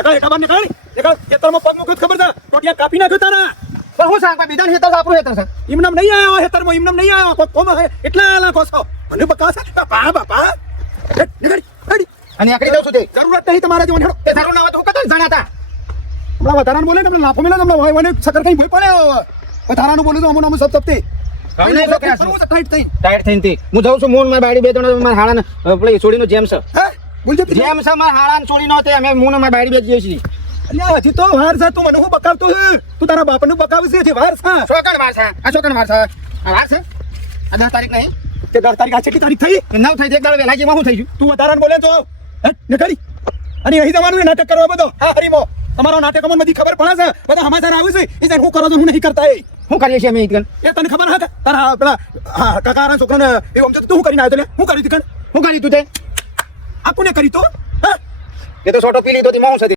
નીકળ એકા બાર નીકળ ખેતરમાં પગ મૂક્યો ખબર છે ટોટિયા કાપી નાખ્યો તારા પણ હું સાંગ બીજા હેતર આપણું હેતર છે ઇમનામ નહીં આવ્યો હેતરમાં ઇમનામ નહીં આવ્યો કોમ એટલા લાખો છો મને બકાશે બાપા નીકળ અને આકડી દઉં છું તે જરૂરત નહીં તમારા જીવન હેડો તે તારું નામ તો હું કતો જણાતા હમણાં વધારાનું બોલે તમને લાફો મેલા તમને ભાઈ મને સકર કઈ ભૂઈ પડે વધારાનું બોલું તો અમુક સબ સબતે ટાઈટ થઈને તે હું જાઉં છું મોન મારી બાયડી બે ત્રણ મારા હાળાને પેલી છોડીનો જેમ છે બોલજે જેમ છે મારા હાળાને છોડીનો તે અમે મોન મારી બાયડી બે જઈએ છીએ અલ્યા હજી તો વાર છે તું મને હું બકાવતો હે તું તારા બાપનું બકાવશે હજી વાર છે છોકણ વાર છે આ છોકણ વાર છે આ વાર છે આ 10 તારીખ નહીં તે 10 તારીખ આ કેટલી તારીખ થઈ 9 થઈ એક દાડો વહેલા જેમાં હું થઈ ગયું તું વધારાનું બોલે તો નીકળી અને અહીં તમારું નાટક કરવા બધો હા હરીમો તમારો નાટક અમને બધી ખબર પડે છે બધા સમાચાર આવે છે એ હું કરો છો હું નહીં કરતા શું કરીએ છીએ અમે ઈકન એ તને ખબર હા તારા પેલા કાકાના છોકરાને એ આમ તું કરીને આવ્યો હું કરી દીકન શું કરી તું તે આ કોને કરી તો એ તો છોટો પી લીધો તી મોં છે